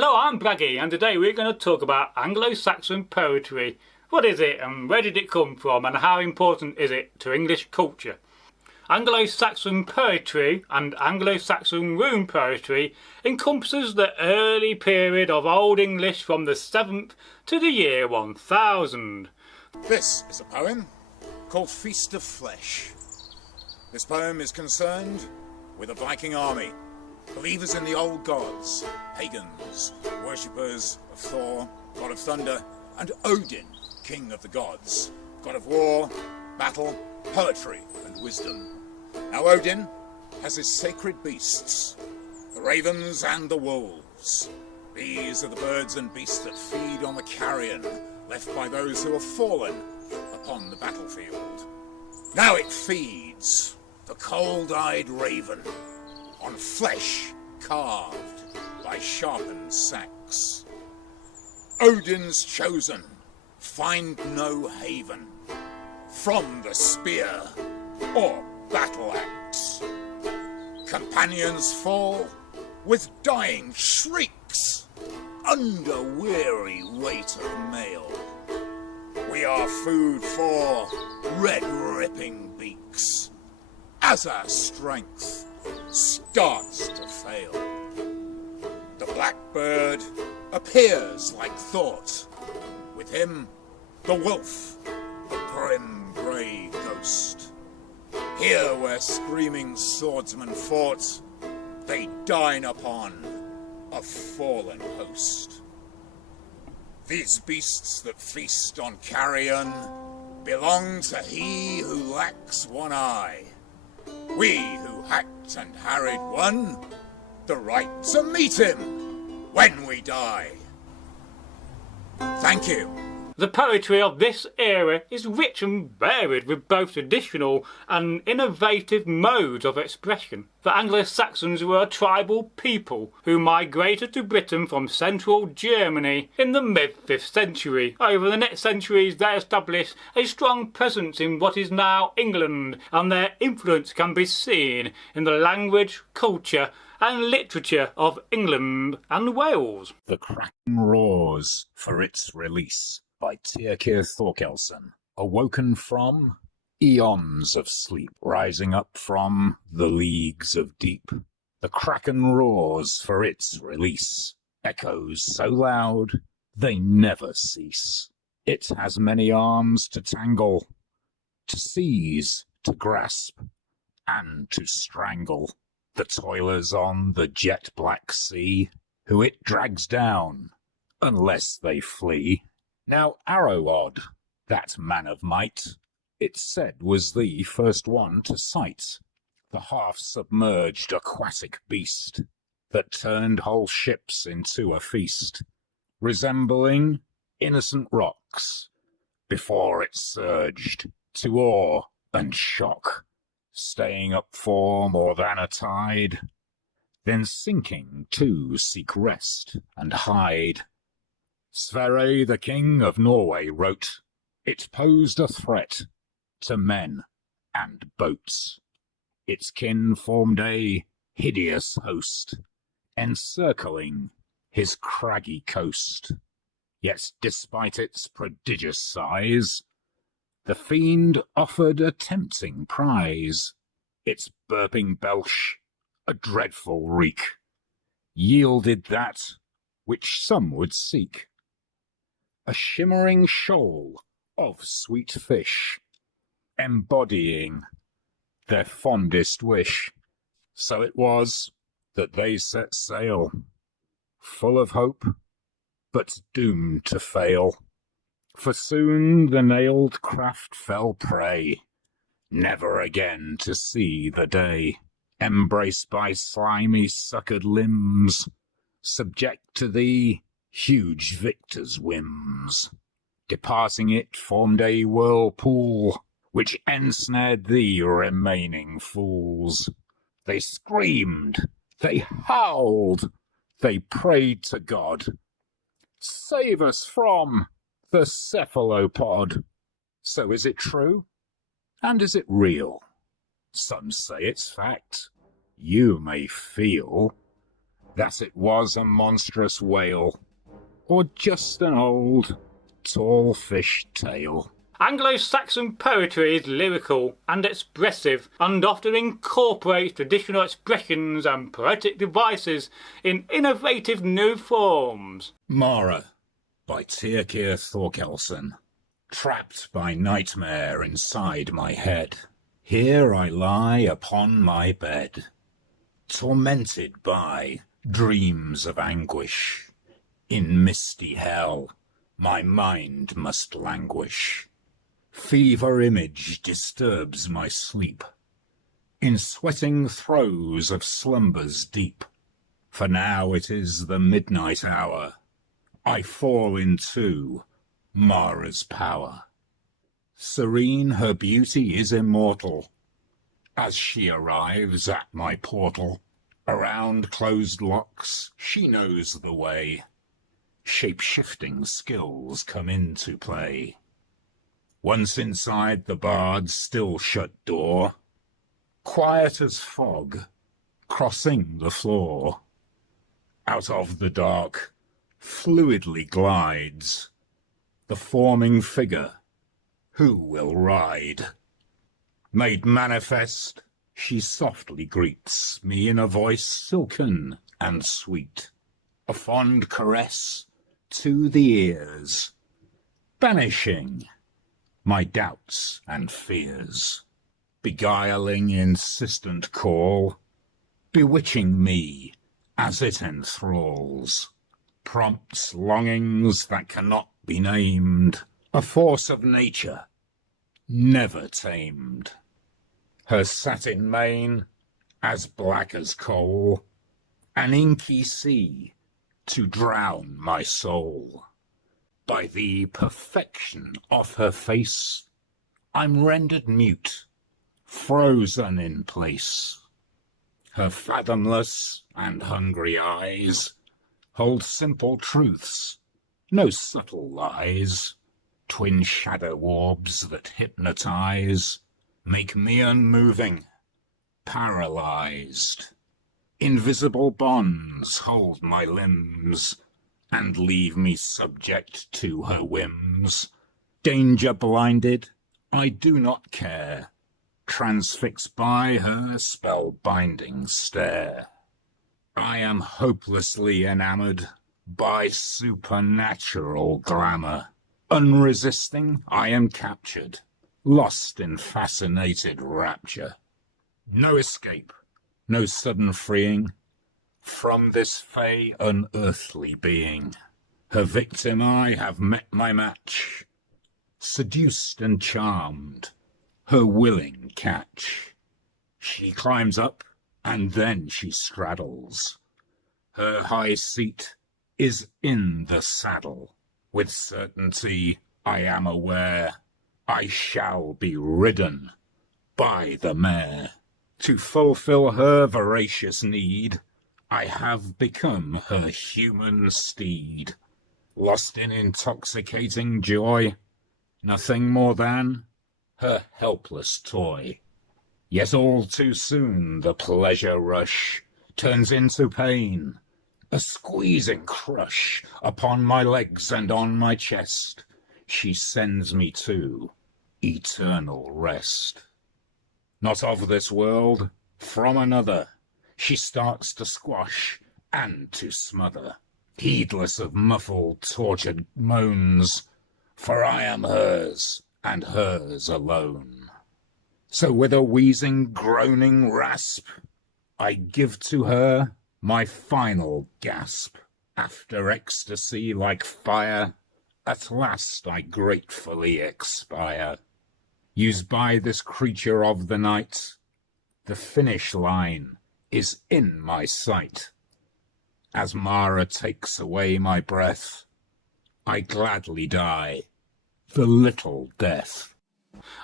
Hello, I'm Braggy, and today we're going to talk about Anglo-Saxon poetry. What is it, and where did it come from, and how important is it to English culture? Anglo-Saxon poetry and Anglo-Saxon rune poetry encompasses the early period of Old English from the 7th to the year 1000. This is a poem called Feast of Flesh. This poem is concerned with a Viking army, believers in the old gods, pagans, worshippers of Thor, god of thunder, and Odin, king of the gods, god of war, battle, poetry, and wisdom. Now Odin has his sacred beasts, the ravens and the wolves. These are the birds and beasts that feed on the carrion left by those who have fallen upon the battlefield. Now it feeds, the cold-eyed raven, on flesh carved by sharpened sacks. Odin's chosen find no haven from the spear or battle axe. Companions fall with dying shrieks under weary weight of mail. We are food for red-ripping beaks as our strength starts to fail. The blackbird appears like thought, with him the wolf, a grim grey ghost. Here where screaming swordsmen fought, they dine upon a fallen host. These beasts that feast on carrion belong to he who lacks one eye. We who hacked and harried won the right to meet him when we die. Thank you. The poetry of this era is rich and varied with both traditional and innovative modes of expression. The Anglo-Saxons were a tribal people who migrated to Britain from central Germany in the mid-5th century. Over the next centuries they established a strong presence in what is now England, and their influence can be seen in the language, culture and literature of England and Wales. The Kraken roars for its release by Tyrkir Thorkelson, awoken from eons of sleep, rising up from the leagues of deep. The Kraken roars for its release, echoes so loud they never cease. It has many arms to tangle, to seize, to grasp, and to strangle the toilers on the jet-black sea, who it drags down, unless they flee. Now Arrowod, that man of might, it's said was the first one to sight the half-submerged aquatic beast that turned whole ships into a feast, resembling innocent rocks before it surged to awe and shock, staying up for more than a tide, then sinking to seek rest and hide. Sverre, the king of Norway, wrote, it posed a threat to men and boats. Its kin formed a hideous host, encircling his craggy coast. Yet despite its prodigious size, the fiend offered a tempting prize. Its burping belch, a dreadful reek, yielded that which some would seek. A shimmering shoal of sweet fish, embodying their fondest wish. So it was that they set sail, full of hope, but doomed to fail. For soon the nailed craft fell prey, never again to see the day. Embraced by slimy succored limbs, subject to the huge victor's whims. Departing it formed a whirlpool, which ensnared the remaining fools. They screamed, they howled, they prayed to God. Save us from the cephalopod. So is it true? And is it real? Some say it's fact. You may feel that it was a monstrous whale, or just an old, tall fish tale. Anglo-Saxon poetry is lyrical and expressive and often incorporates traditional expressions and poetic devices in innovative new forms. Mara by Tyrkir Thorkelson. Trapped by nightmare inside my head, here I lie upon my bed, tormented by dreams of anguish. In misty hell my mind must languish. Fever image disturbs my sleep, in sweating throes of slumbers deep. For now it is the midnight hour, I fall into Mara's power. Serene her beauty is immortal, as she arrives at my portal. Around closed locks she knows the way, shape-shifting skills come into play. Once inside the bard's still shut door, quiet as fog, crossing the floor, out of the dark fluidly glides the forming figure who will ride. Made manifest, she softly greets me in a voice silken and sweet, a fond caress to the ears, banishing my doubts and fears, beguiling insistent call, bewitching me as it enthralls, prompts longings that cannot be named, a force of nature never tamed. Her satin mane as black as coal, an inky sea to drown my soul. By the perfection of her face, I'm rendered mute, frozen in place. Her fathomless and hungry eyes hold simple truths, no subtle lies. Twin shadow orbs that hypnotize, make me unmoving, paralyzed. Invisible bonds hold my limbs, and leave me subject to her whims. Danger blinded, I do not care, transfixed by her spell-binding stare. I am hopelessly enamoured by supernatural glamour. Unresisting, I am captured, lost in fascinated rapture. No escape, no sudden freeing from this fey unearthly being. Her victim I have met my match, seduced and charmed, her willing catch. She climbs up, and then she straddles. Her high seat is in the saddle. With certainty I am aware I shall be ridden by the mare. To fulfill her voracious need, I have become her human steed. Lost in intoxicating joy, nothing more than her helpless toy. Yet all too soon the pleasure rush turns into pain, a squeezing crush upon my legs and on my chest. She sends me to eternal rest. Not of this world, from another, she starts to squash and to smother, heedless of muffled, tortured moans, for I am hers, and hers alone. So with a wheezing, groaning rasp, I give to her my final gasp. After ecstasy like fire, at last I gratefully expire. Used by this creature of the night, the finish line is in my sight. As Mara takes away my breath, I gladly die the little death.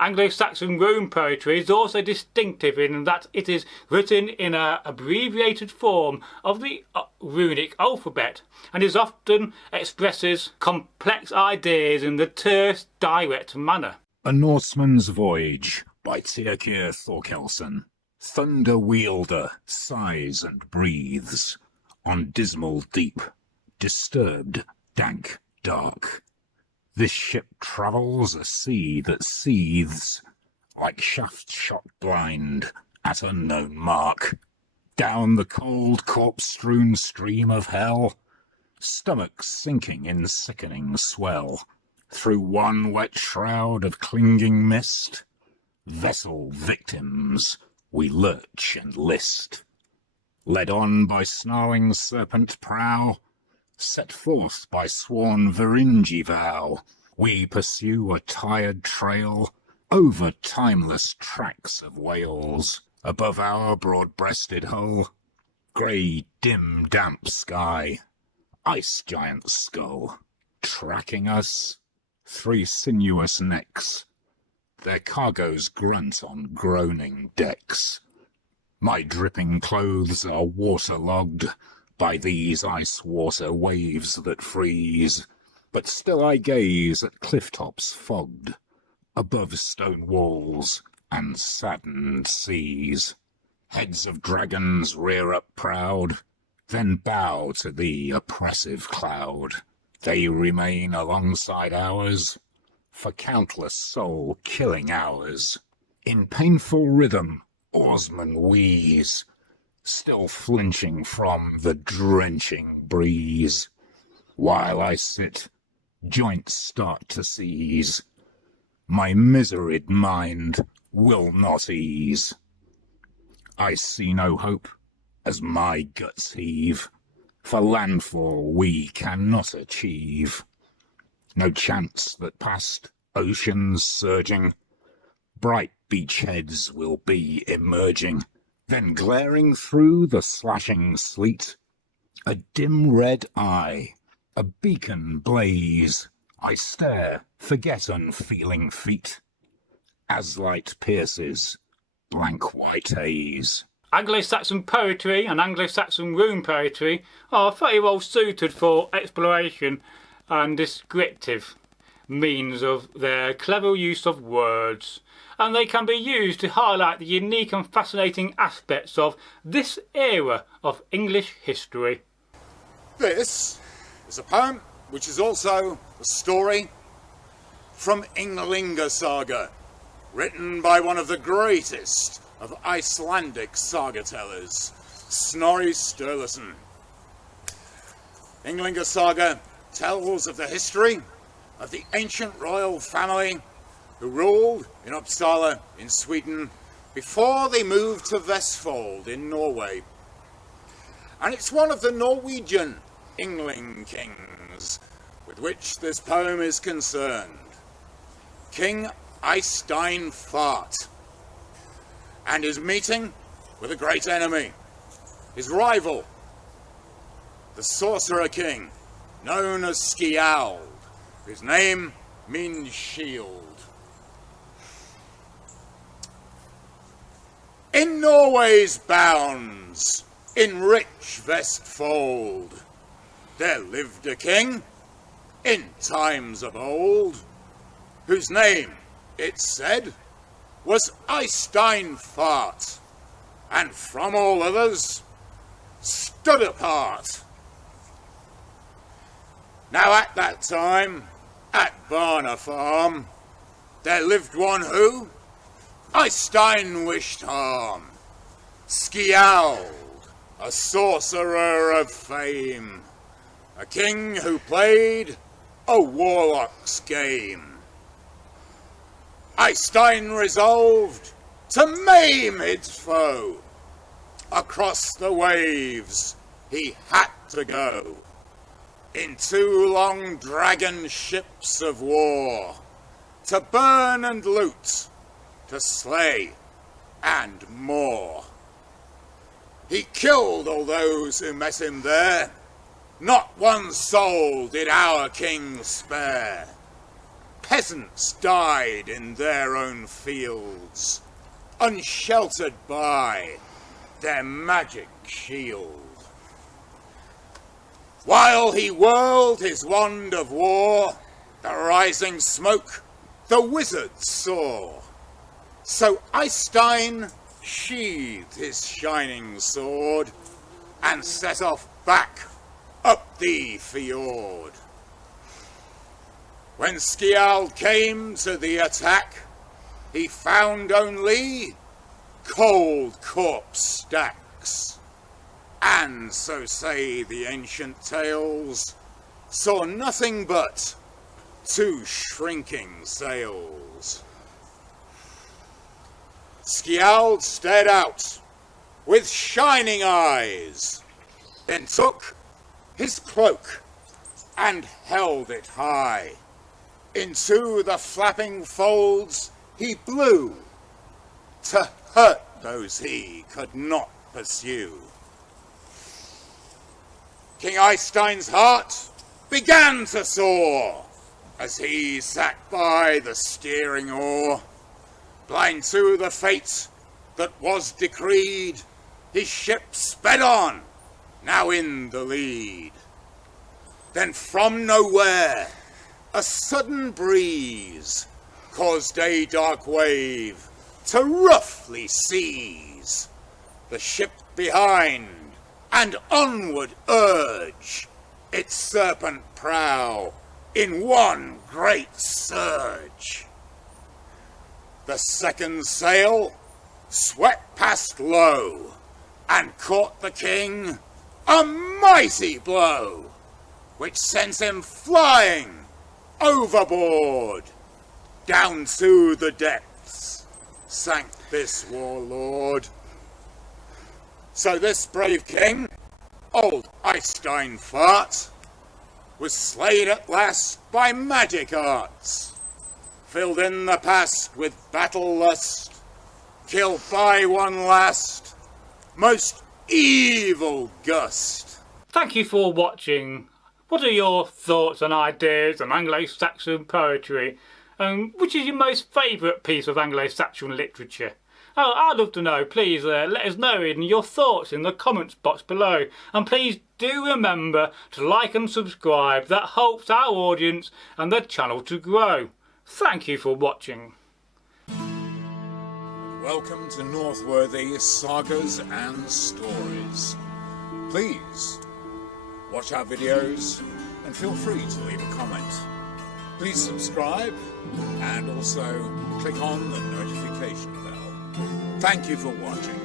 Anglo-Saxon rune poetry is also distinctive in that it is written in an abbreviated form of the runic alphabet and is often expresses complex ideas in the terse, direct manner. A Norseman's Voyage by Tyrkir Thorkelson. Thunder wielder sighs and breathes on dismal deep, disturbed, dank, dark. This ship travels a sea that seethes, like shafts shot blind at unknown mark, down the cold corpse-strewn stream of hell, stomachs sinking in sickening swell, through one wet shroud of clinging mist, vessel victims we lurch and list. Led on by snarling serpent prow, set forth by sworn Varingi vow, we pursue a tired trail over timeless tracks of whales. Above our broad-breasted hull, grey, dim, damp sky, ice giant skull, tracking us, three sinuous necks, their cargoes grunt on groaning decks. My dripping clothes are waterlogged by these ice-water waves that freeze, but still I gaze at cliff-tops fogged, above stone walls and saddened seas. Heads of dragons rear up proud, then bow to the oppressive cloud. They remain alongside ours, for countless soul-killing hours. In painful rhythm, oarsmen wheeze, still flinching from the drenching breeze, while I sit, joints start to seize. My miseried mind will not ease. I see no hope as my guts heave, for landfall we cannot achieve. No chance that past oceans surging, bright beachheads will be emerging, then glaring through the slashing sleet, a dim red eye, a beacon blaze. I stare, forget unfeeling feet, as light pierces blank white haze. Anglo-Saxon poetry and Anglo-Saxon rune poetry are very well suited for exploration and descriptive means of their clever use of words, and they can be used to highlight the unique and fascinating aspects of this era of English history. This is a poem which is also a story from Ynglinga Saga, written by one of the greatest of Icelandic saga tellers, Snorri Sturluson. Ynglinga Saga tells of the history of the ancient royal family who ruled in Uppsala in Sweden before they moved to Vestfold in Norway. And it's one of the Norwegian Yngling kings with which this poem is concerned, King Eystein Fart, and his meeting with a great enemy, his rival, the sorcerer king, known as Skjald, whose name means shield. In Norway's bounds, in rich Vestfold, there lived a king, in times of old, whose name, it's said, was Eystein Fart, and from all others stood apart. Now at that time, at Barna Farm, there lived one who Eystein wished harm, Skjald, a sorcerer of fame, a king who played a warlock's game. Eystein resolved to maim his foe. Across the waves he had to go, in 2 long dragon ships of war, to burn and loot, to slay and more. He killed all those who met him there, not one soul did our king spare. Peasants died in their own fields, unsheltered by their magic shield. While he whirled his wand of war, the rising smoke the wizards saw. So Eystein sheathed his shining sword and set off back up the fjord. When Skjald came to the attack, he found only cold corpse stacks, and, so say the ancient tales, saw nothing but two shrinking sails. Skjald stared out with shining eyes, then took his cloak and held it high. Into the flapping folds he blew, to hurt those he could not pursue. King Eystein's heart began to soar as he sat by the steering oar. Blind to the fate that was decreed, his ship sped on, now in the lead. Then from nowhere a sudden breeze caused a dark wave to roughly seize the ship behind and onward urge its serpent prow in one great surge. The second sail swept past low and caught the king a mighty blow, which sent him flying overboard. Down to the depths sank this warlord. So this brave king, old Eystein Fart, was slain at last by magic arts, filled in the past with battle lust, killed by one last most evil gust. Thank you for watching. What are your thoughts and ideas on Anglo-Saxon poetry? Which is your most favourite piece of Anglo-Saxon literature? Oh, I'd love to know. Please let us know in your thoughts in the comments box below. And please do remember to like and subscribe. That helps our audience and the channel to grow. Thank you for watching. Welcome to Northworthy Sagas and Stories. Please watch our videos and feel free to leave a comment. Please subscribe and also click on the notification bell. Thank you for watching.